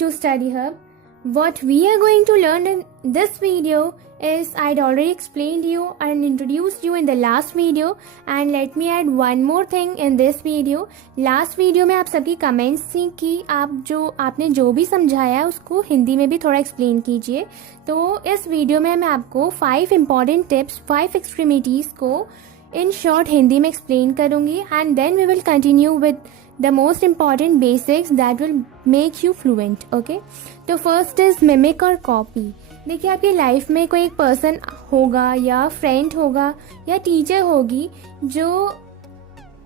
to Study Hub. What we are going to learn in this video is I'd already explained you and introduced you in the last video, and let me add one more thing in this video. Last video में आप सबकी comments थी कि आपने जो भी समझाया उसको हिंदी में भी थोड़ा एक्सप्लेन कीजिए. तो इस वीडियो में मैं आपको 5 इम्पॉर्टेंट टिप्स 5 एक्सट्रीमिटीज़ को इन शॉर्ट हिंदी में एक्सप्लेन करूंगी, and then we will continue with the most important basics that will make you fluent. Okay, तो फर्स्ट इज मिमिक और कॉपी. देखिए, आपकी लाइफ में कोई एक पर्सन होगा या फ्रेंड होगा या टीचर होगी जो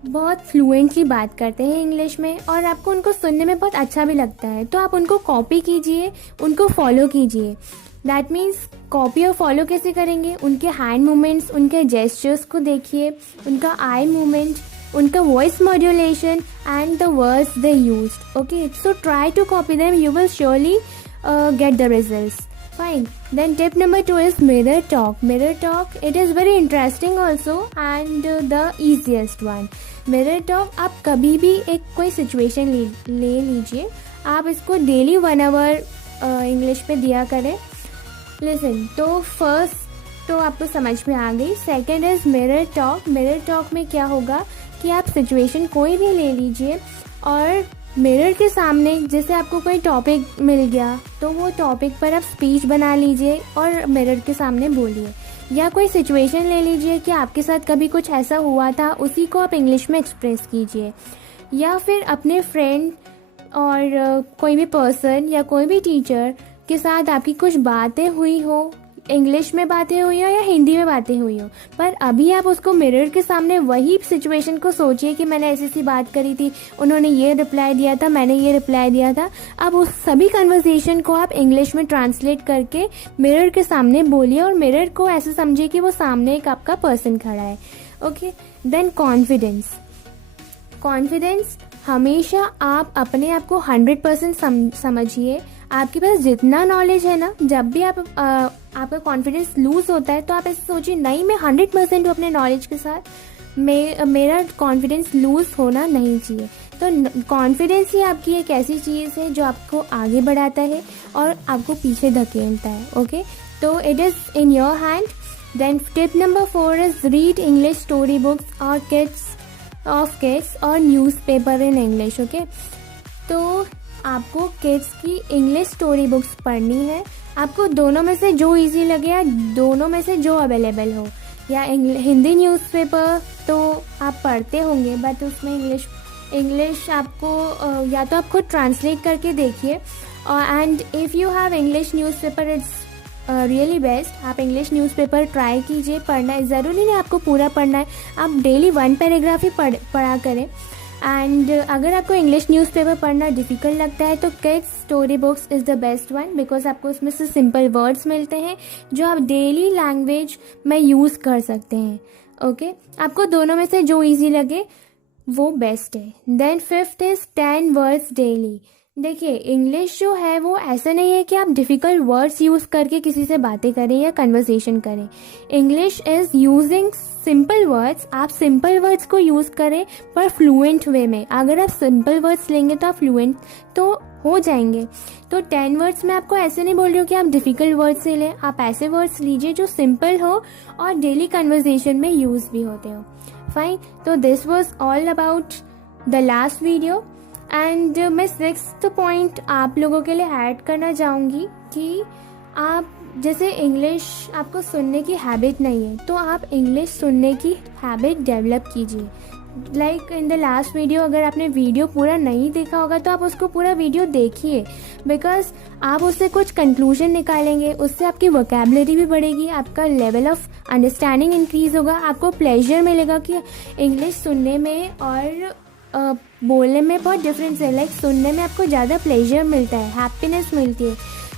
बहुत फ्लुएंटली बात करते हैं इंग्लिश में, और आपको उनको सुनने में बहुत अच्छा भी लगता है. तो आप उनको कॉपी कीजिए, उनको फॉलो कीजिए. दैट मीन्स कॉपी और फॉलो कैसे करेंगे? उनके हैंड मूवमेंट्स, उनके जेस्चर्स को देखिए, उनका आई मूवमेंट, उनका voice modulation and the words they used. Okay, so try to copy them, you will surely get the results. Fine. Then tip number 2 is mirror talk. Mirror talk, it is very interesting also and the easiest one. Mirror talk, आप कभी भी एक कोई situation ले लीजिए, आप इसको daily 1 our English पे दिया करें. लिसन, तो फर्स्ट तो आपको समझ में आ गई. Second is mirror talk. Mirror talk में क्या होगा कि आप सिचुएशन कोई भी ले लीजिए और मिरर के सामने जैसे आपको कोई टॉपिक मिल गया तो वो टॉपिक पर आप स्पीच बना लीजिए और मिरर के सामने बोलिए. या कोई सिचुएशन ले लीजिए कि आपके साथ कभी कुछ ऐसा हुआ था, उसी को आप इंग्लिश में एक्सप्रेस कीजिए. या फिर अपने फ्रेंड और कोई भी पर्सन या कोई भी टीचर के साथ आपकी कुछ बातें हुई हो, इंग्लिश में बातें हुई हो या हिंदी में बातें हुई हो, पर अभी आप उसको मिरर के सामने वही सिचुएशन को सोचिए कि मैंने ऐसी सी बात करी थी, उन्होंने ये रिप्लाई दिया था, मैंने ये रिप्लाई दिया था. अब उस सभी कन्वर्सेशन को आप इंग्लिश में ट्रांसलेट करके मिरर के सामने बोलिए और मिरर को ऐसे समझिए कि वो सामने एक आपका पर्सन खड़ा है. Okay, then confidence. कॉन्फिडेंस, हमेशा आप अपने आप को 100% समझिए. आपके पास जितना नॉलेज है ना, जब भी आपका कॉन्फिडेंस लूज होता है तो आप ऐसे सोचिए, नहीं मैं 100% हूँ अपने नॉलेज के साथ, मेरा कॉन्फिडेंस लूज होना नहीं चाहिए. तो कॉन्फिडेंस ही आपकी एक ऐसी चीज़ है जो आपको आगे बढ़ाता है और आपको पीछे धकेलता है. ओके, तो it is in your hand. Then tip number 4 is read English story books और किड्स और न्यूज़पेपर इन इंग्लिश. ओके, तो आपको किड्स की इंग्लिश स्टोरी बुक्स पढ़नी है. आपको दोनों में से जो इजी लगे या दोनों में से जो अवेलेबल हो, या हिंदी न्यूज़पेपर तो आप पढ़ते होंगे, बट उसमें इंग्लिश आपको या तो आप खुद ट्रांसलेट करके देखिए. And if you have English newspaper it's really best. आप इंग्लिश न्यूज़पेपर ट्राई कीजिए पढ़ना है. ज़रूरी नहीं आपको पूरा पढ़ना है, आप डेली 1 पैराग्राफ ही पढ़ा करें. एंड अगर आपको इंग्लिश न्यूज़पेपर पढ़ना डिफ़िकल्ट लगता है तो kids story books is the best one, because आपको उसमें से सिंपल वर्ड्स मिलते हैं जो आप डेली लैंग्वेज में यूज़ कर सकते हैं. ओके, आपको दोनों में से जो इजी लगे वो बेस्ट है. Then 5th is 10 words daily. देखिए, इंग्लिश जो है वो ऐसा नहीं है कि आप डिफ़िकल्ट वर्ड्स यूज़ करके किसी से बातें करें या कन्वर्सेशन करें. English is using simple words. आप सिंपल वर्ड्स को यूज़ करें पर फ्लुएंट वे में. अगर आप सिंपल वर्ड्स लेंगे तो आप फ्लुएंट तो हो जाएंगे. तो 10 वर्ड्स में आपको ऐसे नहीं बोल रही हूँ कि आप डिफ़िकल्ट वर्ड्स से लें. आप ऐसे वर्ड्स लीजिए जो सिंपल हो और डेली कन्वर्सेशन में यूज़ भी होते हो. फाइन, तो this was all about the last video. And मैं 6th पॉइंट आप लोगों के लिए ऐड करना चाहूँगी कि आप जैसे इंग्लिश आपको सुनने की हैबिट नहीं है, तो आप इंग्लिश सुनने की हैबिट डेवलप कीजिए. Like in the last video, अगर आपने वीडियो पूरा नहीं देखा होगा तो आप उसको पूरा वीडियो देखिए, बिकॉज आप उससे कुछ कंक्लूजन निकालेंगे, उससे आपकी वोकैबुलरी भी बढ़ेगी, आपका लेवल ऑफ अंडरस्टैंडिंग इंक्रीज होगा, आपको प्लेजर मिलेगा कि इंग्लिश सुनने में और बोलने में बहुत डिफरेंस है. लाइक सुनने में आपको ज़्यादा प्लेजर मिलता है, हैप्पीनेस मिलती है.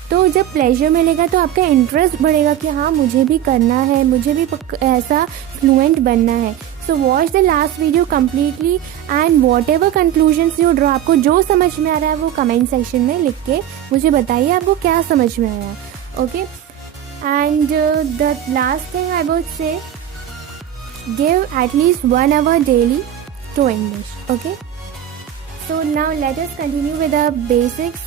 तो जब प्लेजर मिलेगा तो आपका इंटरेस्ट बढ़ेगा कि हाँ मुझे भी करना है, मुझे भी ऐसा फ्लुएंट बनना है. So watch the last video completely and what ever conclusions you draw, आपको जो समझ में आ रहा है वो कमेंट सेक्शन में लिख के मुझे बताइए आपको क्या समझ में आया. Okay, and the last thing I would say, give at least 1 hour daily to English. Okay, so now let us continue with the basics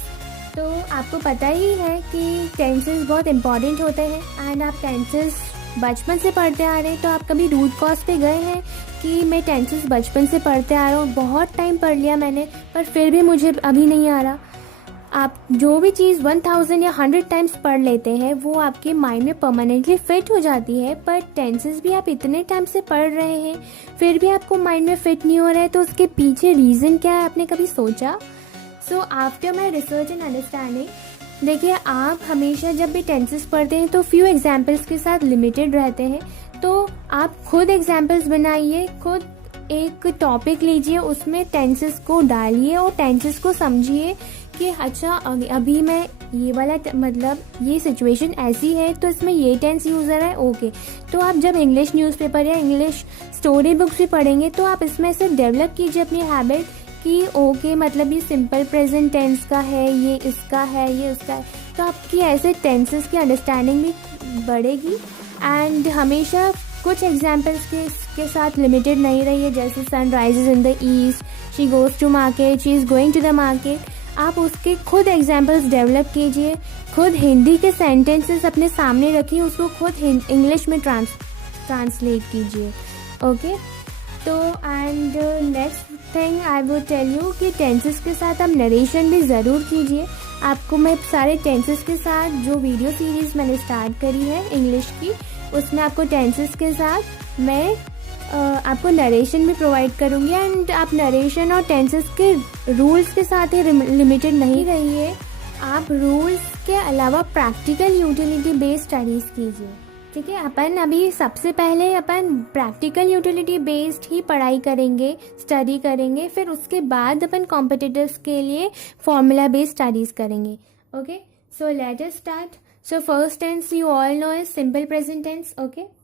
तो आपको पता ही है कि टेंसेस बहुत इंपॉर्टेंट होते हैं एंड आप टेंसेस बचपन से पढ़ते आ रहे हैं। तो आप कभी रूट कॉज पे गए हैं कि मैं टेंसेस बचपन से पढ़ते आ रहा हूँ, बहुत टाइम पढ़ लिया मैंने, पर फिर भी मुझे अभी नहीं आ रहा। आप जो भी चीज़ 1000 या 100 टाइम्स पढ़ लेते हैं वो आपके माइंड में परमानेंटली फिट हो जाती है, पर टेंसेस भी आप इतने टाइम से पढ़ रहे हैं फिर भी आपको माइंड में फिट नहीं हो रहा है, तो उसके पीछे रीज़न क्या है, आपने कभी सोचा? So after my research and understanding, देखिए आप हमेशा जब भी टेंसेस पढ़ते हैं तो फ्यू एग्जाम्पल्स के साथ लिमिटेड रहते हैं। तो आप खुद एग्जाम्पल्स बनाइए, खुद एक टॉपिक लीजिए, उसमें टेंसेस को डालिए और टेंसेस को समझिए कि अच्छा अभी मैं ये वाला मतलब ये सिचुएशन ऐसी है तो इसमें ये टेंस यूज़ हो रहा है। ओके, तो आप जब इंग्लिश न्यूज़पेपर या इंग्लिश स्टोरी बुक्स भी पढ़ेंगे तो आप इसमें से डेवलप कीजिए अपनी हैबिट कि ओके मतलब ये सिंपल प्रेजेंट टेंस का है, ये इसका है, ये उसका है। तो आपकी ऐसे टेंसेस की अंडरस्टैंडिंग भी बढ़ेगी। एंड हमेशा कुछ एग्जाम्पल्स के साथ लिमिटेड नहीं रहिए, जैसे sun rises in the east, she goes to market, she is going to the market. आप उसके खुद एग्जाम्पल्स डेवलप कीजिए, खुद हिंदी के सेंटेंसेस अपने सामने रखिए, उसको खुद इंग्लिश में ट्रांसलेट कीजिए। ओके, तो and next thing I would tell you कि टेंसेस के साथ आप नरेशन भी ज़रूर कीजिए। आपको मैं सारे टेंसेस के साथ जो वीडियो सीरीज़ मैंने स्टार्ट करी है इंग्लिश की, उसमें आपको टेंसेस के साथ मैं आपको नरेशन भी प्रोवाइड करूँगी। एंड आप नरेशन और टेंसेस के रूल्स के साथ ही लिमिटेड नहीं रहिए, आप रूल्स के अलावा प्रैक्टिकल यूटिलिटी बेस्ड स्टडीज़ कीजिए। ठीक है, अपन अभी सबसे पहले अपन प्रैक्टिकल यूटिलिटी बेस्ड ही पढ़ाई करेंगे, स्टडी करेंगे, फिर उसके बाद अपन कॉम्पिटिटिव्स के लिए फॉर्मूला बेस्ड स्टडीज़ करेंगे। Okay, so let us start. So first tense you all know is simple present tense. Okay,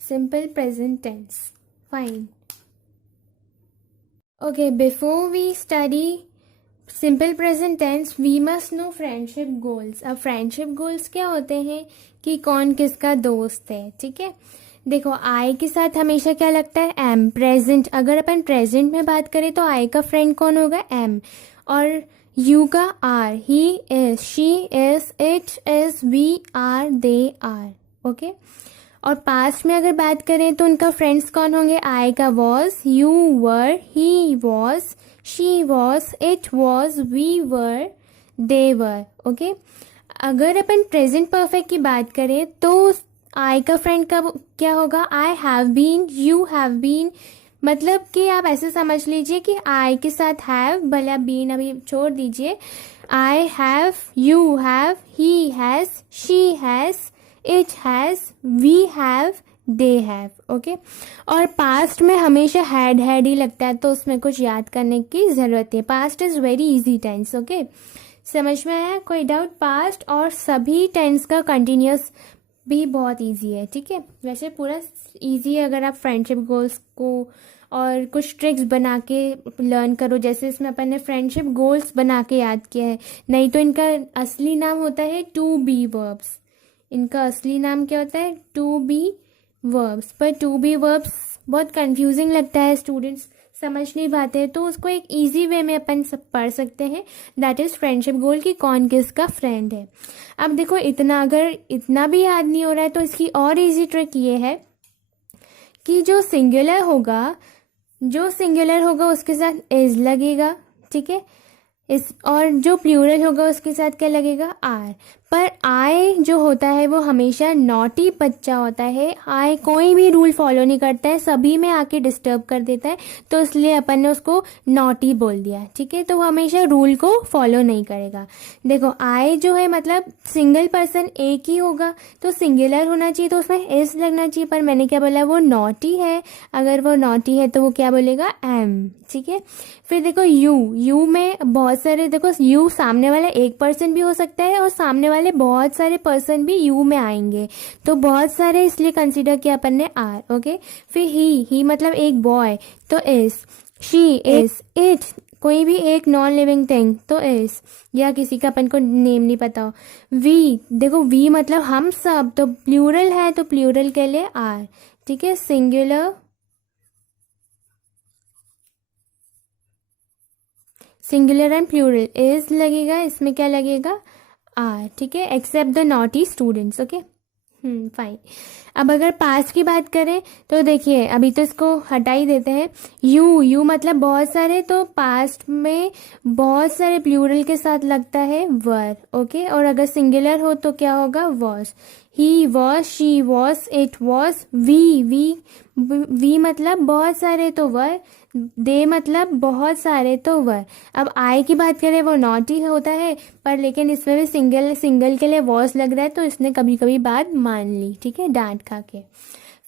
simple present tense. Fine. Okay, before we study simple present tense, we must know friendship goals. अब friendship goals क्या होते हैं कि कौन किसका दोस्त है। ठीक है, देखो आई के साथ हमेशा क्या लगता है, एम। प्रेजेंट, अगर अपन प्रेजेंट में बात करें तो आई का फ्रेंड कौन होगा, एम। और यू का are, he is, she is, it is, we are, they are. Okay, और पास्ट में अगर बात करें तो उनका फ्रेंड्स कौन होंगे, आई का was, you were, he was, she was, it was, we were, they were. Okay, अगर अपन प्रेजेंट परफेक्ट की बात करें तो आई का फ्रेंड का क्या होगा, I have been, you have been. मतलब कि आप ऐसे समझ लीजिए कि आई के साथ हैव, भले आप बीन अभी छोड़ दीजिए, I have, you have, he has, she has, it has, we have, they have. Okay, और पास्ट में हमेशा हैड ही लगता है तो उसमें कुछ याद करने की ज़रूरत है। Past is very easy tense. Okay, समझ में आया, कोई डाउट? पास्ट और सभी टेंस का कंटिन्यूस भी बहुत इजी है। ठीक है, वैसे पूरा इजी है अगर आप फ्रेंडशिप गोल्स को और कुछ ट्रिक्स बना के लर्न करो, जैसे इसमें अपन ने फ्रेंडशिप गोल्स बना के याद किया है। नहीं तो इनका असली नाम होता है टू बी वर्ब्स। इनका असली नाम क्या होता है, टू बी वर्ब्स। पर टू बी वर्ब्स बहुत कंफ्यूजिंग लगता है, स्टूडेंट्स समझ नहीं पाते, तो उसको एक इजी वे में अपन सब पढ़ सकते हैं, दैट इज़ फ्रेंडशिप गोल की कौन किसका फ्रेंड है। अब देखो इतना, अगर इतना भी याद नहीं हो रहा है तो इसकी और इजी ट्रिक ये है कि जो सिंगुलर होगा उसके साथ इज लगेगा। ठीक है, इस, और जो प्लूरल होगा उसके साथ क्या लगेगा, आर। पर आई जो होता है वो हमेशा नॉटी बच्चा होता है। आई कोई भी रूल फॉलो नहीं करता है, सभी में आके डिस्टर्ब कर देता है, तो इसलिए अपन ने उसको नॉटी बोल दिया। ठीक है, तो वो हमेशा रूल को फॉलो नहीं करेगा। देखो आई जो है मतलब सिंगल पर्सन एक ही होगा तो सिंगुलर होना चाहिए, तो उसमें एस लगना चाहिए, पर मैंने क्या बोला, वो नॉटी है। अगर वो नॉटी है तो वो क्या बोलेगा, एम। ठीक है, फिर देखो यू में बहुत सारे, देखो यू सामने वाला एक पर्सन भी हो सकता है और सामने वाले बहुत सारे पर्सन भी यू में आएंगे, तो बहुत सारे इसलिए कंसीडर किया अपन ने आर। ओके, फिर ही मतलब एक बॉय तो इज, शी इज, इट कोई भी एक नॉन लिविंग थिंग तो इज, या किसी का अपन को नेम नहीं पता हो। वी, देखो वी मतलब हम सब, तो प्लूरल है तो प्लूरल के लिए आर, ठीक है। Singular, singular and plural is लगेगा, इसमें क्या लगेगा, आर, ठीक है, except the naughty students, okay. Fine. अब अगर पास्ट की बात करें तो देखिए, अभी तो इसको हटा ही देते हैं। यू मतलब बहुत सारे, तो पास्ट में बहुत सारे प्लूरल के साथ लगता है वर, ओके। और अगर सिंगुलर हो तो क्या होगा, was. He was, she was, it was. We मतलब बहुत सारे तो वर, दे मतलब बहुत सारे तो वर। अब आई की बात करें वो नॉट ही होता है, पर लेकिन इसमें भी सिंगल के लिए वॉज लग रहा है, तो इसने कभी कभी बात मान ली, ठीक है, डांट खा के।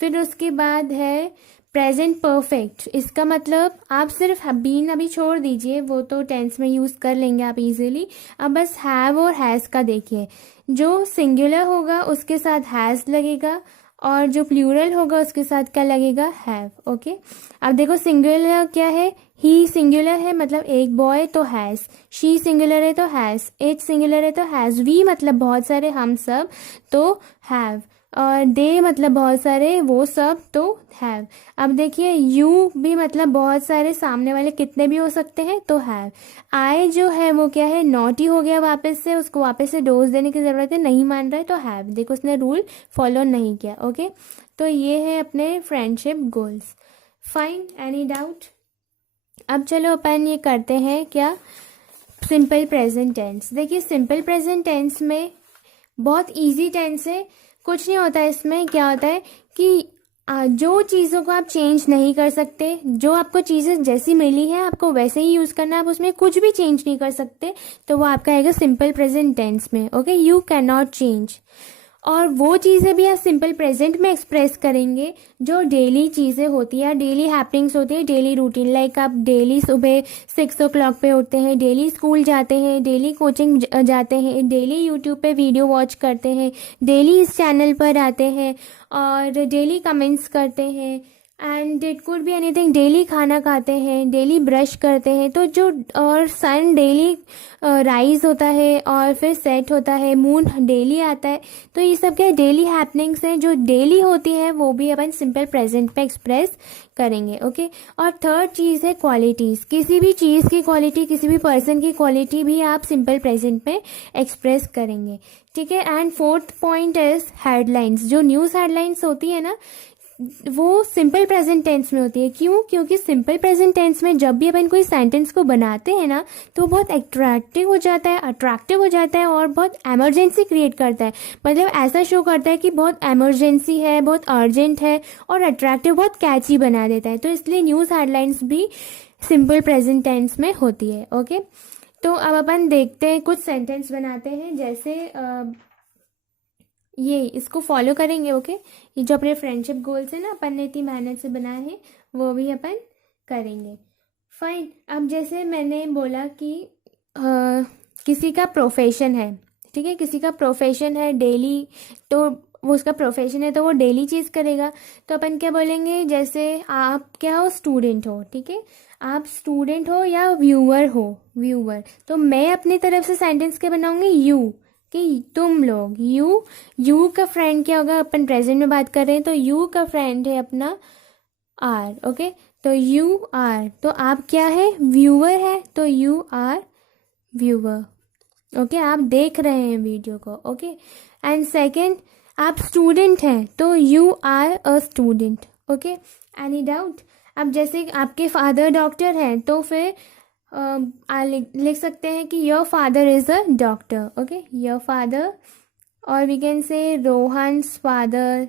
फिर उसके बाद है प्रेजेंट परफेक्ट। इसका मतलब आप सिर्फ बीन अभी छोड़ दीजिए, वो तो टेंस में यूज़ कर लेंगे आप इजीली। अब बस हैव और हैज़ का देखिए, जो सिंगुलर होगा उसके साथ हैज़ लगेगा, और जो प्लूरल होगा उसके साथ क्या लगेगा, हैव, ओके। अब देखो सिंगुलर क्या है, ही सिंगुलर है मतलब एक बॉय तो हैज़, शी सिंगुलर है तो हैज़, इट सिंगुलर है तो हैज़, वी मतलब बहुत सारे हम सब तो हैव, और दे मतलब बहुत सारे वो सब तो हैव। अब देखिए यू भी मतलब बहुत सारे, सामने वाले कितने भी हो सकते हैं तो हैव। आई जो है वो क्या है, नॉट ही हो गया वापस से, उसको वापस से डोज देने की ज़रूरत है, नहीं मान रहा है तो हैव। देखो उसने रूल फॉलो नहीं किया, ओके। तो ये है अपने friendship goals. Fine, any doubt? अब चलो अपन ये करते हैं क्या, सिंपल प्रेजेंट टेंस। देखिए सिंपल प्रेजेंट टेंस में बहुत इजी टेंस है, कुछ नहीं होता है इसमें। क्या होता है कि जो चीज़ों को आप चेंज नहीं कर सकते, जो आपको चीज़ें जैसी मिली है आपको वैसे ही यूज़ करना है, आप उसमें कुछ भी चेंज नहीं कर सकते, तो वो आपका आएगा सिंपल प्रेजेंट टेंस में, okay. You can not change. और वो चीज़ें भी आप सिंपल प्रेजेंट में एक्सप्रेस करेंगे जो डेली चीज़ें होती है, डेली हैपनिंग्स होती है, डेली रूटीन। लाइक आप डेली सुबह 6 o'clock पे उठते हैं, डेली स्कूल जाते हैं, डेली कोचिंग जाते हैं, डेली यूट्यूब पे वीडियो वॉच करते हैं, डेली इस चैनल पर आते हैं और डेली कमेंट्स करते हैं, and it could be anything. Daily खाना खाते हैं, डेली ब्रश करते हैं, तो जो, और सन डेली राइज होता है और फिर सेट होता है, मून डेली आता है, तो ये सब क्या डेली हैपनिंग्स हैं जो डेली होती है, वो भी अपन सिंपल प्रेजेंट पे एक्सप्रेस करेंगे, ओके। और थर्ड चीज़ है क्वालिटीज़। किसी भी चीज़ की क्वालिटी, किसी भी पर्सन की क्वालिटी भी आप सिंपल प्रेजेंट पे एक्सप्रेस करेंगे, ठीक है। And fourth point is headlines. जो न्यूज़ हेडलाइंस होती है ना, वो सिंपल प्रेजेंट टेंस में होती है। क्यों? क्योंकि सिंपल प्रेजेंट टेंस में जब भी अपन कोई सेंटेंस को बनाते हैं ना, तो बहुत अट्रैक्टिव हो जाता है और बहुत एमरजेंसी क्रिएट करता है। मतलब ऐसा शो करता है कि बहुत एमरजेंसी है, बहुत अर्जेंट है, और अट्रैक्टिव, बहुत कैची बना देता है। तो इसलिए न्यूज़ हेडलाइंस भी सिंपल प्रेजेंट टेंस में होती है, ओके। तो अब अपन देखते हैं, कुछ सेंटेंस बनाते हैं, जैसे ये इसको फॉलो करेंगे, ओके। ये जो अपने फ्रेंडशिप गोल्स है ना, अपन ने इतनी मेहनत से बनाए हैं, वो भी अपन करेंगे। फाइन। अब जैसे मैंने बोला कि किसी का प्रोफेशन है, ठीक है, किसी का प्रोफेशन है डेली, तो वो उसका प्रोफेशन है तो वो डेली चीज़ करेगा, तो अपन क्या बोलेंगे, जैसे आप क्या हो, स्टूडेंट हो, ठीक है। आप स्टूडेंट हो या व्यूअर हो, व्यूअर, तो मैं अपनी तरफ से सेंटेंस क्या बनाऊंगी, यू, कि तुम लोग। यू का फ्रेंड क्या होगा, अपन प्रेजेंट में बात कर रहे हैं, तो यू का फ्रेंड है अपना आर, ओके। तो यू आर, तो आप क्या है, व्यूअर है, तो यू आर व्यूअर, ओके। आप देख रहे हैं वीडियो को, ओके। एंड सेकेंड, आप स्टूडेंट हैं, तो you are a student, okay. Any doubt? अब जैसे आपके फादर डॉक्टर हैं, तो फिर लिख सकते हैं कि your father is a doctor, okay, your father. और we can say Rohan's father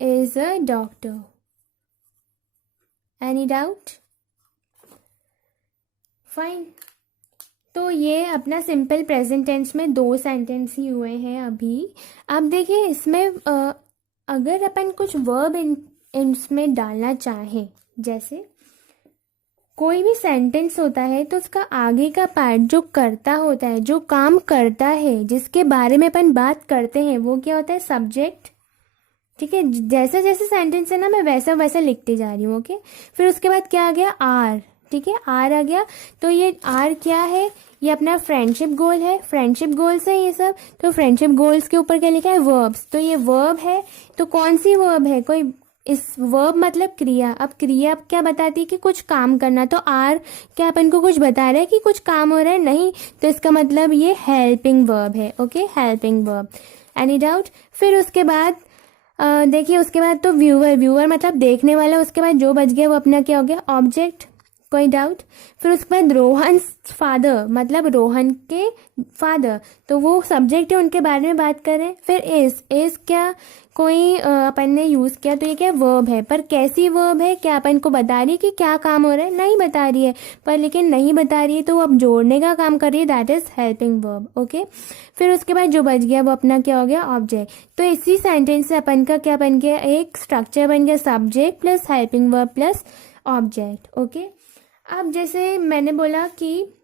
is a doctor. Any doubt? Fine. तो ये अपना सिंपल प्रेजेंट टेंस में 2 सेंटेंस ही हुए हैं अभी। अब देखिए इसमें अगर अपन कुछ वर्ब इसमें डालना चाहें, जैसे कोई भी सेंटेंस होता है तो उसका आगे का पार्ट जो करता होता है, जो काम करता है, जिसके बारे में अपन बात करते हैं, वो क्या होता है, सब्जेक्ट, ठीक है, जैसे जैसे सेंटेंस है ना मैं वैसा वैसा लिखते जा रही हूँ। ओके, फिर उसके बाद क्या आ गया, आर। ठीक है, आर आ गया। तो ये आर क्या है, ये अपना फ्रेंडशिप गोल है, फ्रेंडशिप गोल्स है ये सब। तो फ्रेंडशिप गोल्स के ऊपर क्या लिखा है, वर्ब्स। तो ये वर्ब है, तो कौन सी वर्ब है, कोई इस वर्ब मतलब क्रिया। अब क्रिया क्या बताती है कि कुछ काम करना, तो आर क्या अपन को कुछ बता रहा है कि कुछ काम हो रहा है, नहीं, तो इसका मतलब ये हेल्पिंग वर्ब है। Okay, helping verb. Any doubt. फिर उसके बाद देखिए, उसके बाद तो व्यूअर, व्यूअर मतलब देखने वाला। उसके बाद जो बच गया वो अपना क्या हो गया, ऑब्जेक्ट। कोई डाउट। फिर उसके बाद रोहन फादर मतलब रोहन के फादर, तो वो सब्जेक्ट है, उनके बारे में बात करें। फिर इस क्या कोई अपन ने यूज किया, तो ये क्या वर्ब है, पर कैसी वर्ब है, क्या अपन को बता रही है कि क्या काम हो रहा है, नहीं बता रही है। पर लेकिन नहीं बता रही है तो वो अब जोड़ने का काम कर रही है, that is helping verb. Okay, फिर उसके बाद जो बच गया वो अपना क्या हो गया, ऑब्जेक्ट। तो इसी सेंटेंस से अपन का क्या बन गया, एक स्ट्रक्चर बन गया, subject plus helping verb plus object. Okay, अब जैसे मैंने बोला कि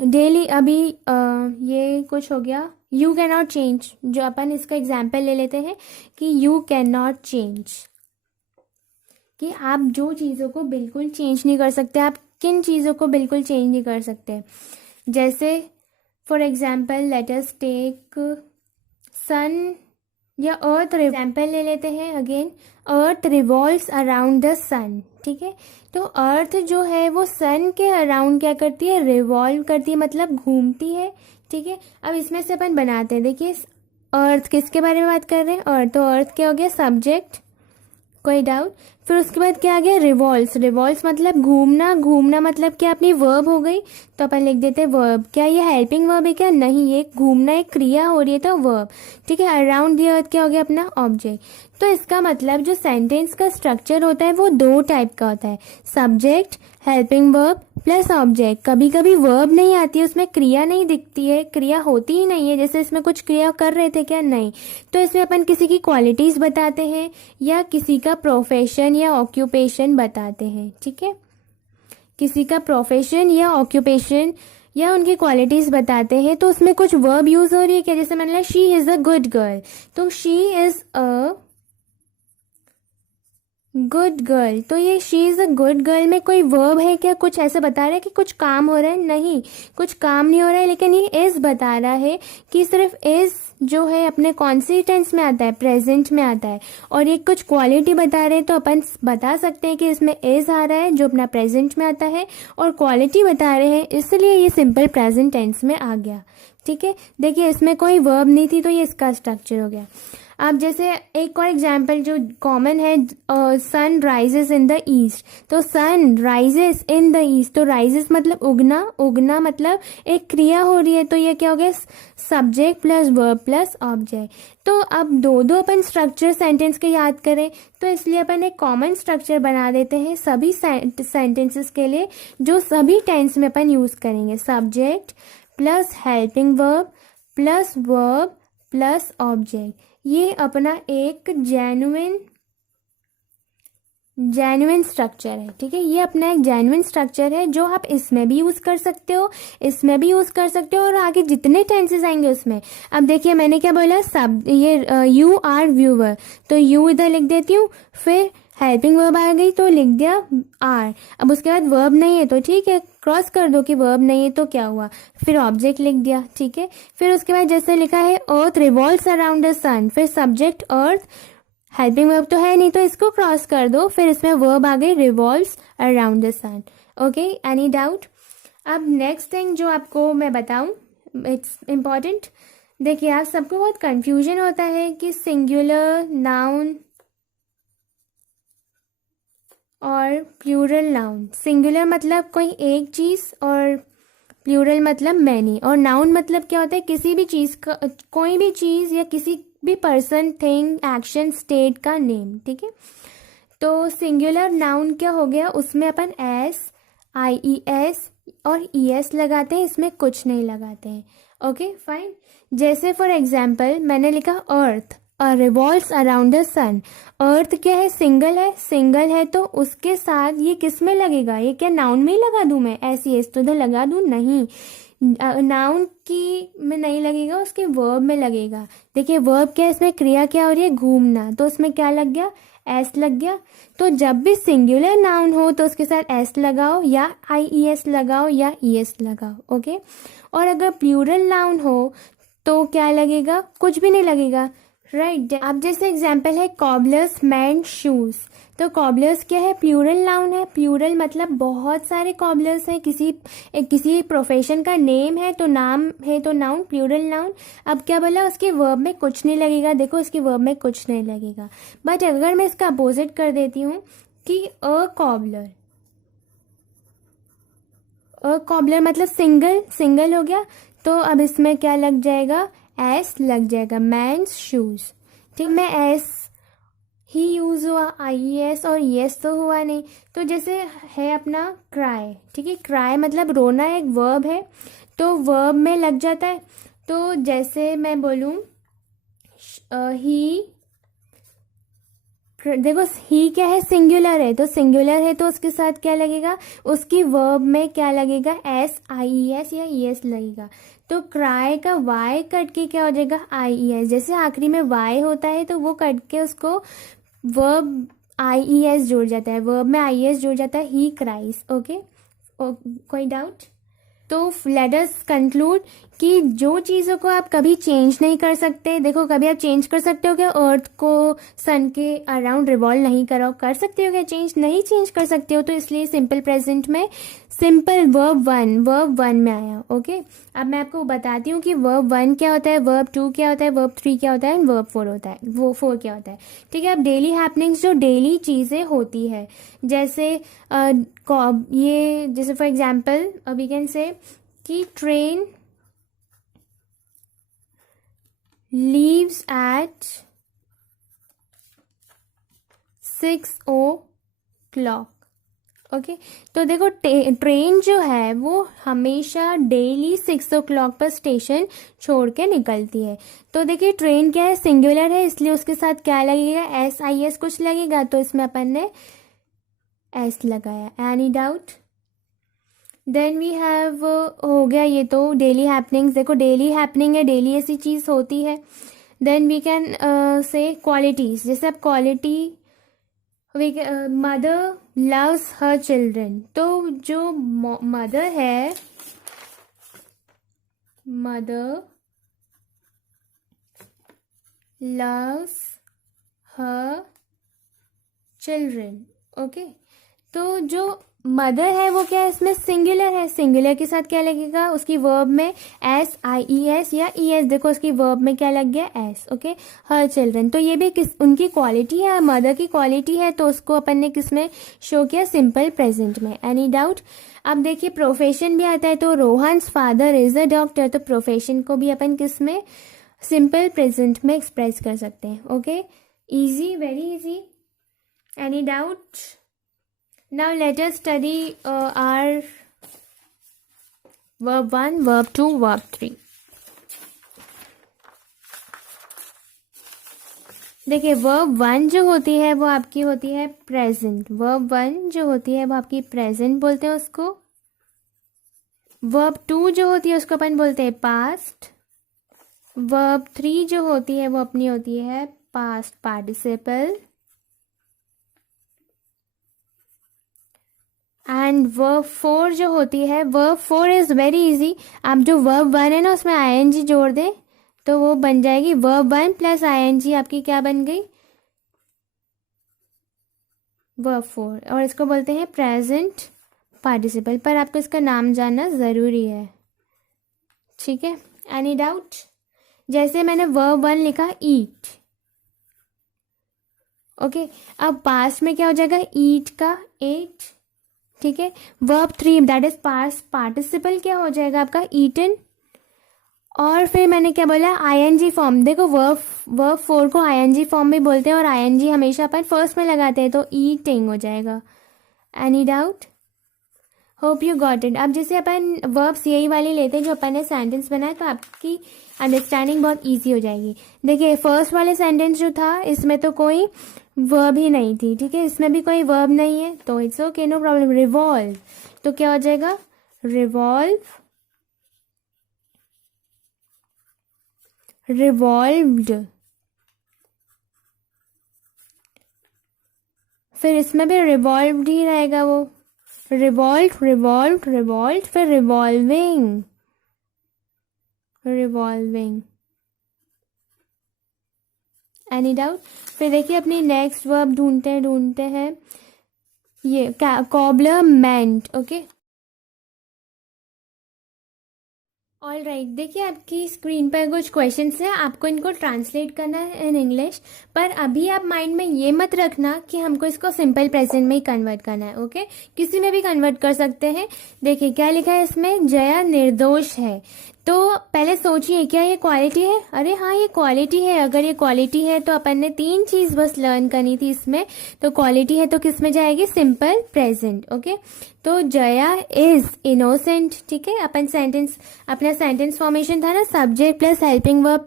डेली, अभी ये कुछ हो गया, यू कैन नॉट चेंज, जो अपन इसका एग्जाम्पल ले लेते हैं कि यू कैन नॉट चेंज, कि आप जो चीज़ों को बिल्कुल चेंज नहीं कर सकते, आप किन चीज़ों को बिल्कुल चेंज नहीं कर सकते। जैसे for example let us take sun या अर्थ एग्जाम्पल ले लेते हैं। Again, earth revolves around the sun. ठीक है, तो अर्थ जो है वो सन के अराउंड क्या करती है, रिवॉल्व करती है, मतलब घूमती है। ठीक है, अब इसमें से अपन बनाते हैं। देखिए, अर्थ किसके बारे में बात कर रहे हैं, अर्थ, तो अर्थ क्या हो गया, सब्जेक्ट। कोई डाउट। फिर उसके बाद क्या आ गया, रिवॉल्व्स। रिवॉल्व्स मतलब घूमना, घूमना मतलब क्या, अपनी वर्ब हो गई, तो अपन लिख देते हैं वर्ब। क्या ये हेल्पिंग वर्ब है क्या, नहीं, ये घूमना एक क्रिया हो रही है, तो वर्ब। ठीक है, अराउंड द अर्थ क्या हो गया, अपना ऑब्जेक्ट। तो इसका मतलब जो सेंटेंस का स्ट्रक्चर होता है वो दो टाइप का होता है, subject, helping verb plus object. कभी कभी वर्ब नहीं आती है, उसमें क्रिया नहीं दिखती है, क्रिया होती ही नहीं है, जैसे इसमें कुछ क्रिया कर रहे थे क्या, नहीं, तो इसमें अपन किसी की क्वालिटीज बताते हैं या किसी का प्रोफेशन या ऑक्यूपेशन बताते हैं। ठीक है, किसी का प्रोफेशन या ऑक्यूपेशन या उनकी क्वालिटीज बताते हैं, तो उसमें कुछ वर्ब यूज हो रही है क्या, जैसे मैंने बोला she is a good girl, तो she is a good girl, तो ये she is a good girl में कोई वर्ब है क्या, कुछ ऐसे बता रहा है कि कुछ काम हो रहा है, नहीं, कुछ काम नहीं हो रहा है, लेकिन ये इज बता रहा है कि सिर्फ इज जो है अपने कौन सी टेंस में आता है, प्रेजेंट में आता है, और ये कुछ क्वालिटी बता रहे हैं, तो अपन बता सकते हैं कि इसमें इज आ रहा है जो अपना प्रेजेंट में आता है, और क्वालिटी बता रहे हैं, इसलिए ये सिंपल प्रेजेंट टेंस में आ गया। ठीक है, देखिए इसमें कोई वर्ब नहीं थी, तो ये इसका स्ट्रक्चर हो गया। अब जैसे एक और एग्जाम्पल जो कॉमन है, sun rises in the east, तो sun rises in the east, तो राइजेस मतलब उगना, उगना मतलब एक क्रिया हो रही है, तो ये क्या हो गया, subject plus verb plus object. तो अब दो दो अपन स्ट्रक्चर सेंटेंस के याद करें, तो इसलिए अपन एक कॉमन स्ट्रक्चर बना देते हैं सभी सेंटेंसेस के लिए, जो सभी टेंस में अपन यूज करेंगे, subject plus helping verb plus object. ये अपना एक जेन्युइन स्ट्रक्चर है। ठीक है, ये अपना एक जेन्युइन स्ट्रक्चर है जो आप इसमें भी यूज कर सकते हो, इसमें भी यूज कर सकते हो, और आगे जितने टेंसेस आएंगे उसमें। अब देखिए मैंने क्या बोला, सब ये यू आर व्यूअर, तो यू इधर लिख देती हूँ, फिर हेल्पिंग वर्ब आ गई तो लिख दिया आर। अब उसके बाद वर्ब नहीं है तो ठीक है, क्रॉस कर दो कि वर्ब नहीं है तो क्या हुआ, फिर ऑब्जेक्ट लिख दिया। ठीक है, फिर उसके बाद जैसे लिखा है अर्थ रिवॉल्व्स अराउंड द सन, फिर सब्जेक्ट अर्थ, हेल्पिंग वर्ब तो है नहीं तो इसको क्रॉस कर दो, फिर इसमें वर्ब आ गई revolves around the sun. Okay, any doubt. अब नेक्स्ट थिंग जो आपको मैं बताऊं, इट्स इम्पॉर्टेंट। देखिए आप सबको बहुत कंफ्यूजन होता है कि सिंगुलर नाउन और प्लूरल नाउन। सिंगुलर मतलब कोई एक चीज़ और प्लूरल मतलब मैनी, और नाउन मतलब क्या होता है, किसी भी चीज़ का, कोई भी चीज़ या किसी भी पर्सन, थिंग, एक्शन, स्टेट का नेम। ठीक है, तो सिंगुलर नाउन क्या हो गया, उसमें अपन एस, IES और ES लगाते हैं, इसमें कुछ नहीं लगाते हैं। Okay fine. जैसे फॉर एग्जाम्पल मैंने लिखा अर्थ रिवॉल्व्स अराउंड द सन, अर्थ क्या है, सिंगल है तो उसके साथ ये किस में लगेगा, ये क्या नाउन में ही लगा दूं मैं, SES तो इधर लगा दूं, नहीं, नाउन की में नहीं लगेगा, उसके वर्ब में लगेगा। देखिए वर्ब क्या है, इसमें क्रिया क्या हो रही है, घूमना, तो उसमें क्या लग गया, एस लग गया। तो जब भी सिंगुलर नाउन हो तो उसके साथ एस लगाओ या IES लगाओ या ES लगाओ, ओके। और अगर प्लूरल नाउन हो तो क्या लगेगा, कुछ भी नहीं लगेगा, राइट। अब जैसे एग्जाम्पल है कॉबलर्स मेंड शूज, तो कॉबलर्स क्या है, प्लूरल नाउन है। प्लूरल मतलब बहुत सारे कॉबलर्स हैं, किसी प्रोफेशन का नेम है तो नाम है तो नाउन, प्लूरल नाउन। अब क्या बोला, उसके वर्ब में कुछ नहीं लगेगा, देखो उसके वर्ब में कुछ नहीं लगेगा। बट अगर मैं इसका अपोजिट कर देती हूँ कि अ कॉबलर मतलब सिंगल हो गया, तो अब इसमें क्या लग जाएगा, एस लग जाएगा, मैंस शूज, ठीक। मैं एस ही यूज हुआ, IES और यस तो हुआ नहीं। तो जैसे है अपना क्राई, ठीक है, क्राई मतलब रोना एक वर्ब है, तो वर्ब में लग जाता है। तो जैसे मैं बोलूँ ही, देखो ही क्या है, सिंगुलर है, तो सिंगुलर है तो उसके साथ क्या लगेगा, उसकी वर्ब में क्या लगेगा, SIES या ES लगेगा। तो क्राई का वाई कट के क्या हो जाएगा, IES। जैसे आखिरी में वाई होता है तो वो कट के उसको वर्ब IES जुड़ जाता है, वर्ब में IES जुड़ जाता है, ही क्राइज, ओके। कोई डाउट? तो लेट अस कंक्लूड कि जो चीज़ों को आप कभी चेंज नहीं कर सकते, देखो कभी आप चेंज कर सकते हो क्या, अर्थ को सन के अराउंड रिवॉल्व नहीं कर सकते हो क्या, चेंज कर सकते हो, तो इसलिए सिंपल प्रेजेंट में सिंपल वर्ब वन में आया, ओके। अब मैं आपको बताती हूँ कि वर्ब 1 क्या होता है, वर्ब 2 क्या होता है, वर्ब 3 क्या होता है, वर्ब 4 होता है, वो 4 क्या होता है, ठीक है। अब डेली हैपनिंग्स, जो डेली चीज़ें होती है, जैसे ये जैसे फॉर एग्जाम्पल वी कैन से कि train leaves at 6 o'clock, okay. तो देखो ट्रेन जो है वो हमेशा डेली 6 o'clock पर स्टेशन छोड़ के निकलती है। तो देखिए ट्रेन क्या है, सिंगुलर है, इसलिए उसके साथ क्या लगेगा, SIS कुछ लगेगा, तो इसमें अपन ने S लगाया। Any doubt? Then we have हो गया ये तो डेली हैपनिंग्स। देखो डेली हैपनिंग है, डेली ऐसी चीज़ होती है। Then we can say qualities, जैसे अब quality mother loves her children, तो जो मदर है, mother loves her children, okay. तो जो मदर है वो क्या है, इसमें सिंगुलर है, सिंगुलर के साथ क्या लगेगा, उसकी वर्ब में SIES या ES, देखो उसकी वर्ब में क्या लग गया, S, ओके। हर चिल्ड्रन, तो ये भी उनकी क्वालिटी है, मदर की क्वालिटी है, तो उसको अपन ने किस में शो किया, सिंपल प्रेजेंट में। Any doubt? अब देखिए प्रोफेशन भी आता है, तो Rohan's father is a doctor, तो प्रोफेशन को भी अपन किस में, सिंपल प्रेजेंट में एक्सप्रेस कर सकते हैं, okay. Easy, very easy. Any doubt? Now let us study our verb 1, verb 2, verb 3. देखिए verb 1 जो होती है वो आपकी होती है प्रेजेंट, verb 1 जो होती है वो आपकी प्रेजेंट बोलते हैं उसको। verb 2 जो होती है उसको अपन बोलते हैं पास्ट। verb 3 जो होती है वो अपनी होती है पास्ट पार्टिसिपल। एंड वर्ब 4 जो होती है, वर्ब 4 इज़ वेरी इजी। आप जो वर्ब 1 है ना उसमें ING जोड़ दें तो वो बन जाएगी वर्ब 1 प्लस ING, आपकी क्या बन गई, वर्ब 4। और इसको बोलते हैं प्रेजेंट पार्टिसिपल, पर आपको इसका नाम जानना ज़रूरी है, ठीक है। Any doubt? जैसे मैंने वर्ब 1 लिखा ईट, ओके। अब पास्ट में क्या हो जाएगा, ईट का एट, ठीक है। Verb 3 that is past participle क्या हो जाएगा आपका, ईटन। और फिर मैंने क्या बोला, ING फॉर्म। देखो वर्ब 4 को ING फॉर्म भी बोलते हैं और ING हमेशा अपन फर्स्ट में लगाते हैं, तो ईटिंग हो जाएगा। Any doubt? Hope you got it. अब जैसे अपन वर्ब्स यही वाली लेते हैं जो अपन ने सेंटेंस बनाया, तो आपकी अंडरस्टैंडिंग बहुत ईजी हो जाएगी। देखिए फर्स्ट वाले सेंटेंस जो था इसमें तो कोई वर्ब ही नहीं थी, ठीक है, इसमें भी कोई वर्ब नहीं है, तो it's okay, no problem. Revolve, तो क्या हो जाएगा, रिवॉल्व रिवॉल्व्ड, फिर इसमें भी रिवॉल्व्ड ही रहेगा वो, रिवॉल्व रिवॉल्व रिवॉल्व, फिर रिवॉल्विंग रिवॉल्विंग। Any doubt? फिर देखिए अपनी नेक्स्ट वर्ब ढूंढते हैं, ये कॉब्लमेंट। Okay, all right. देखिए आपकी स्क्रीन पर कुछ क्वेश्चंस हैं, आपको इनको ट्रांसलेट करना है इन इंग्लिश, पर अभी आप माइंड में ये मत रखना कि हमको इसको सिंपल प्रेजेंट में ही कन्वर्ट करना है। ओके, किसी में भी कन्वर्ट कर सकते हैं। देखिए क्या लिखा है इसमें, जया निर्दोष है। तो पहले सोचिए क्या ये क्वालिटी है? अरे हाँ, ये क्वालिटी है। अगर ये क्वालिटी है तो अपन ने 3 चीज बस लर्न करनी थी इसमें। तो क्वालिटी है तो किस में जाएगी? Simple present. ओके, तो जया इज इनोसेंट। ठीक है, अपन सेंटेंस, अपना सेंटेंस फॉर्मेशन था ना, subject plus helping verb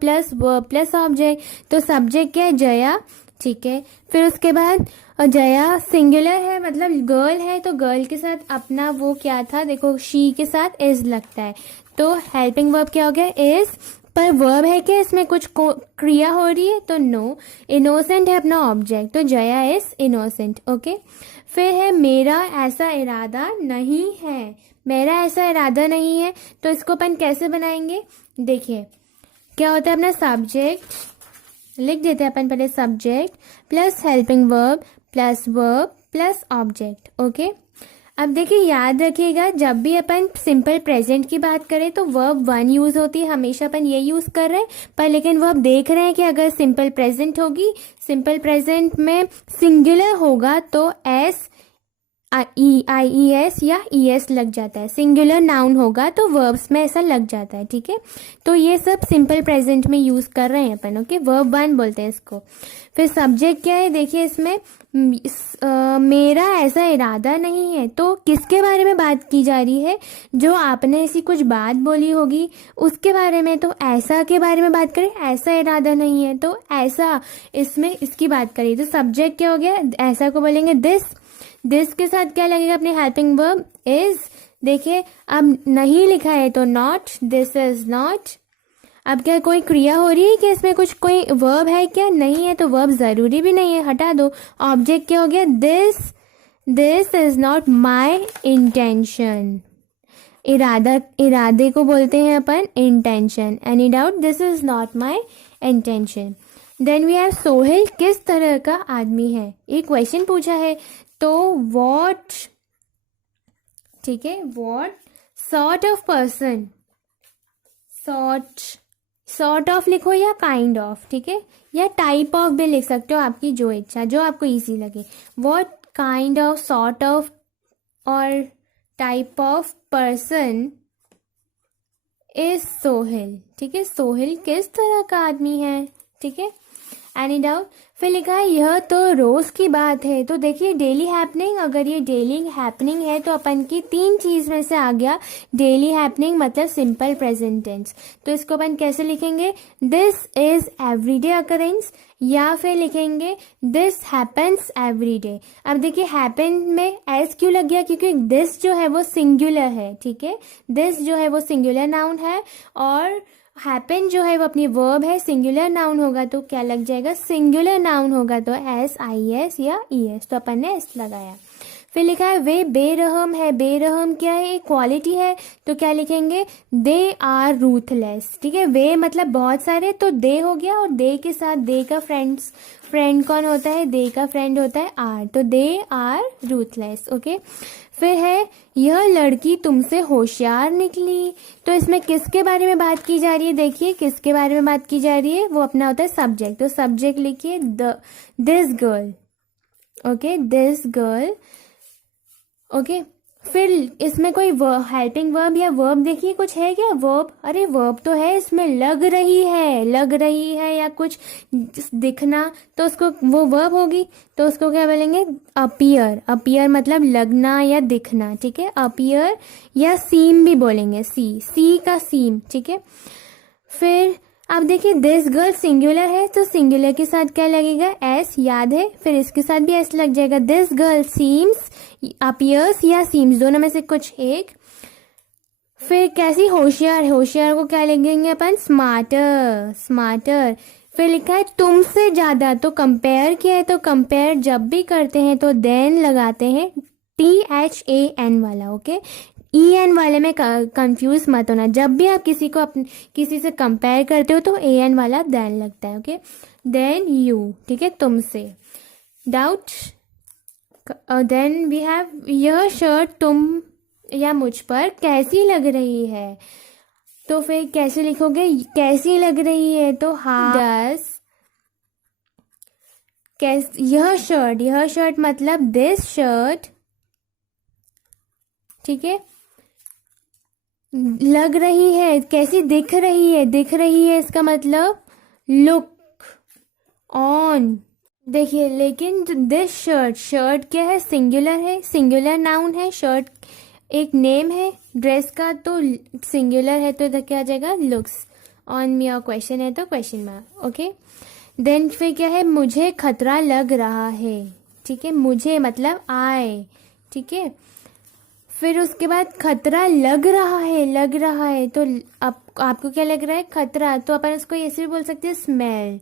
plus object. तो सब्जेक्ट क्या है? जया। ठीक है, फिर उसके बाद जया सिंगुलर है, मतलब गर्ल है, तो गर्ल के साथ अपना वो क्या था, देखो शी के साथ इज लगता है, तो हेल्पिंग वर्ब क्या हो गया? इज। पर वर्ब है क्या इसमें? कुछ क्रिया हो रही है? तो नो। इनोसेंट है अपना ऑब्जेक्ट, तो जया इज इनोसेंट। ओके, फिर है मेरा ऐसा इरादा नहीं है। मेरा ऐसा इरादा नहीं है, तो इसको अपन कैसे बनाएंगे? देखिए क्या होता है, अपना सब्जेक्ट लिख देते हैं अपन पहले, subject plus helping verb plus object. Okay, अब देखिए याद रखिएगा, जब भी अपन सिंपल प्रेजेंट की बात करें तो वर्ब 1 यूज होती है, हमेशा अपन ये यूज कर रहे हैं। पर लेकिन वर्ब देख रहे हैं कि अगर सिंपल प्रेजेंट होगी, सिंपल प्रेजेंट में सिंगुलर होगा तो एस IES या ES लग जाता है। सिंगुलर नाउन होगा तो वर्ब्स में ऐसा लग जाता है। ठीक है, तो ये सब सिंपल प्रेजेंट में यूज कर रहे हैं अपन। ओके, वर्ब 1 बोलते हैं इसको। फिर सब्जेक्ट क्या है? देखिए इसमें मेरा ऐसा इरादा नहीं है, तो किसके बारे में बात की जा रही है? जो आपने ऐसी कुछ बात बोली होगी उसके बारे में, तो ऐसा के बारे में बात करें। ऐसा इरादा नहीं है तो ऐसा, इसमें इसकी बात करें। तो सब्जेक्ट क्या हो गया? ऐसा को बोलेंगे दिस के साथ क्या लगेगा? अपनी हेल्पिंग वर्ब इज। देखिए अब नहीं लिखा है तो नॉट, दिस इज नॉट। अब क्या कोई क्रिया हो रही है कि इसमें कुछ कोई वर्ब है क्या? नहीं है, तो वर्ब जरूरी भी नहीं है, हटा दो। ऑब्जेक्ट क्या हो गया? This is not my intention. इरादे को बोलते हैं अपन intention. Any doubt? This is not my intention. Then we have Sohail किस तरह का आदमी है? एक क्वेश्चन पूछा है, तो वॉट, ठीक है, what sort of person, sort of लिखो या काइंड ऑफ, ठीक है, या टाइप ऑफ भी लिख सकते हो, आपकी जो इच्छा, जो आपको इजी लगे। What kind of, sort of और type of person is Sohail. ठीक है, सोहेल किस तरह का आदमी है? ठीक है, एनी डाउट? फिर लिखा है यह तो रोज की बात है। तो देखिए डेली हैपनिंग, अगर ये डेली हैपनिंग है तो अपन की 3 चीज में से आ गया डेली हैपनिंग, मतलब सिंपल प्रेजेंट टेंस। तो इसको अपन कैसे लिखेंगे? दिस इज एवरीडे अकरेंस, या फिर लिखेंगे दिस हैपन्स एवरी डे। अब देखिए हैपन में एस क्यों लग गया? क्योंकि दिस जो है वो सिंगुलर है। ठीक है, दिस जो है वो सिंगुलर नाउन है और हैपन जो है वो अपनी वर्ब है। सिंगुलर नाउन होगा तो क्या लग जाएगा? सिंगुलर नाउन होगा तो SIS या ES, तो अपन ने एस लगाया। फिर लिखा है वे बेरहम है। बेरहम क्या है? एक क्वालिटी है, तो क्या लिखेंगे? They are ruthless. ठीक है, वे मतलब बहुत सारे, तो दे हो गया, और दे के साथ दे का फ्रेंड कौन होता है? दे का फ्रेंड होता है आर, तो दे आर रूथलेस। ओके, फिर है यह लड़की तुमसे होशियार निकली। तो इसमें किसके बारे में बात की जा रही है? देखिए किसके बारे में बात की जा रही है, वो अपना होता है सब्जेक्ट। तो सब्जेक्ट लिखिए this girl. Okay, this girl. Okay, फिर इसमें कोई हेल्पिंग वर्ब या वर्ब देखिए कुछ है क्या? वर्ब, अरे वर्ब तो है इसमें, लग रही है या कुछ दिखना, तो उसको वो वर्ब होगी, तो उसको क्या बोलेंगे? अपीयर। अपीयर मतलब लगना या दिखना। ठीक है, अपीयर, या सीम भी बोलेंगे, सी का सीम। ठीक है, फिर अब देखिए दिस गर्ल सिंगुलर है, तो सिंगुलर के साथ क्या लगेगा? एस, याद है, फिर इसके साथ भी एस लग जाएगा। दिस गर्ल सीम्स, अपीयर्स या सीम्स, दोनों में से कुछ एक। फिर कैसी होशियार, होशियार को क्या लिखेंगे अपन, स्मार्टर, स्मार्टर। फिर लिखा है तुमसे ज़्यादा, तो कंपेयर किया है, तो कंपेयर जब भी करते हैं तो देन लगाते हैं, THAN वाला, ओके। EN वाले में कंफ्यूज मत होना, जब भी आप किसी को किसी से कंपेयर करते हो तो AN वाला देन लगता है, ओके। देन यू, ठीक है, तुमसे। डाउट? देन वी हैव, यह शर्ट तुम या मुझ पर कैसी लग रही है, तो फिर कैसे लिखोगे, कैसी लग रही है, तो हाउ डज, यह शर्ट, यह शर्ट मतलब दिस शर्ट, ठीक है। लग रही है, कैसी दिख रही है, दिख रही है इसका मतलब लुक ऑन। देखिए लेकिन दिस शर्ट, शर्ट क्या है, सिंगुलर है, सिंगुलर नाउन है, शर्ट एक नेम है ड्रेस का, तो सिंगुलर है तो इधर क्या आ जाएगा, लुक्स ऑन मी, और क्वेश्चन है तो क्वेश्चन मार्क, ओके। देन फिर क्या है, मुझे खतरा लग रहा है, ठीक है, मुझे मतलब आई, ठीक है। फिर उसके बाद खतरा लग रहा है, लग रहा है, तो आपको क्या लग रहा है, खतरा, तो अपन उसको ऐसे भी बोल सकते हैं, स्मेल,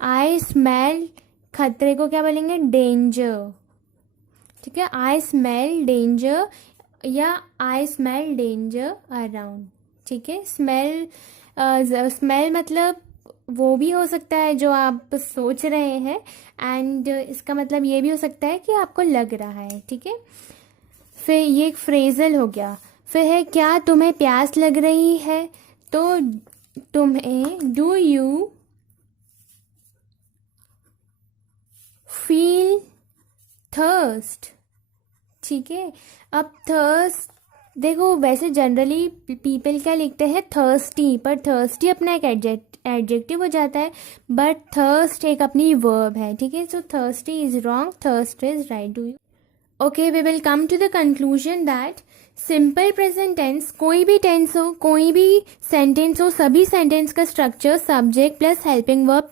आई स्मेल, खतरे को क्या बोलेंगे, डेंजर, ठीक है, आई स्मेल डेंजर, या आई स्मेल डेंजर अराउंड, ठीक है। स्मेल, स्मेल मतलब वो भी हो सकता है जो आप सोच रहे हैं, एंड इसका मतलब ये भी हो सकता है कि आपको लग रहा है, ठीक है। फिर ये एक फ्रेजल हो गया। फिर है, क्या तुम्हें प्यास लग रही है, तो तुम्हें, डू यू फील थर्स्ट, ठीक है। अब थर्स्ट, देखो वैसे जनरली पीपल क्या लिखते हैं, थर्स्टी, पर थर्स्टी अपना एक एडजेक्टिव हो जाता है, बट थर्स्ट एक अपनी वर्ब है, ठीक है। So thirsty is wrong, thirst is right. Do you, okay, we will come to the conclusion that simple present tense, कोई भी टेंस हो, कोई भी सेंटेंस हो, सभी सेंटेंस का structure subject plus helping verb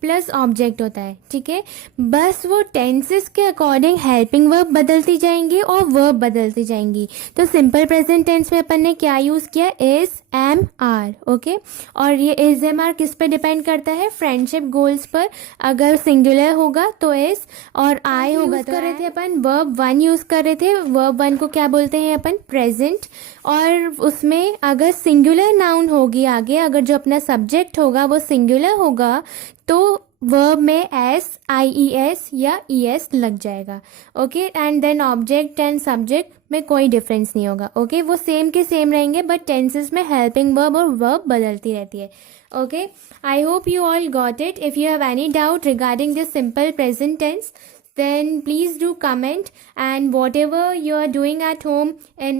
plus object होता है, ठीक है। बस वो टेंसेस के अकॉर्डिंग हेल्पिंग वर्ब बदलती जाएंगी और वर्ब बदलती जाएंगी। तो सिंपल प्रेजेंट टेंस में अपन ने क्या यूज़ किया, इज, एम, आर, ओके। और ये इज, एम, आर किस पे डिपेंड करता है, फ्रेंडशिप गोल्स पर। अगर सिंगुलर होगा तो इज, और आई होगा तो कर रहे थे अपन वर्ब वन यूज़ कर रहे थे, वर्ब वन को क्या बोलते हैं अपन, प्रेजेंट। और उसमें अगर सिंगुलर नाउन होगी आगे, अगर जो अपना सब्जेक्ट होगा वो सिंगुलर होगा, तो वर्ब में एस, IES या ES लग जाएगा, okay. And then object and subject में कोई डिफरेंस नहीं होगा, ओके। वो सेम के सेम रहेंगे, बट टेंसेस में हेल्पिंग वर्ब और वर्ब बदलती रहती है, okay. I hope you all got it. If you have any doubt regarding this simple present tense, then please do comment, and whatever you are doing at home in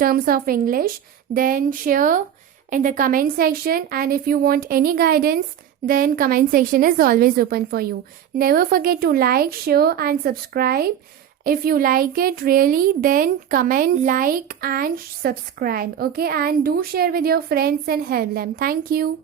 terms of English, then share in the comment section, and if you want any guidance, then comment section is always open for you. Never forget to like, share and subscribe. If you like it really, then comment, like and subscribe, okay, and do share with your friends and help them. Thank you.